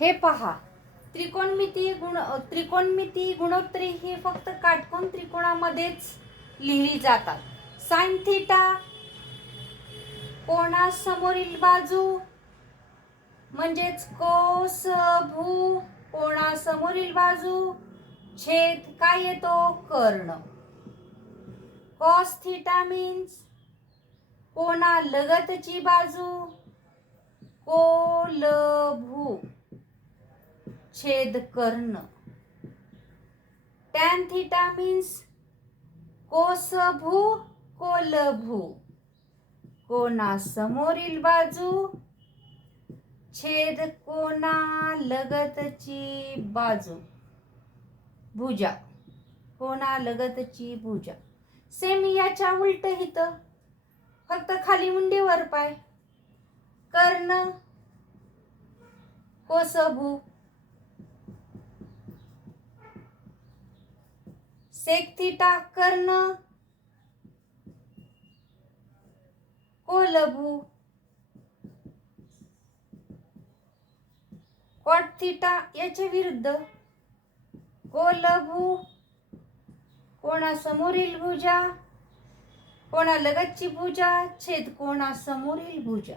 हे पहा, त्रिकोणमिती गुणोत्तरे ही फक्त काटकोन त्रिकोणामध्येच लिहिली जातात. साइन थिटा कोणासमोरील बाजू म्हणजेच कोस भू कोणासमोरील बाजू छेद काय येतो कर्ण. कॉस थिटा मीन्स कोणालगतची बाजू कोलभू छेद कर्ण. टॅन थिटा मीन्स कोसभू कोलभू कोणासमोरील बाजू छेद कोणालगतची बाजू भुजा कोणालगतची भुजा. सेम याच्या उलट इथं फक्त खाली मुंडी वर पाय. कर्ण कोसभू सेक थिटा कर्ण कोलभू. कॉट थिटा याच्या विरुद्ध कोलभू कोणासमोरील भुजा कोणालगतची भुजा छेद कोणासमोरील भुजा.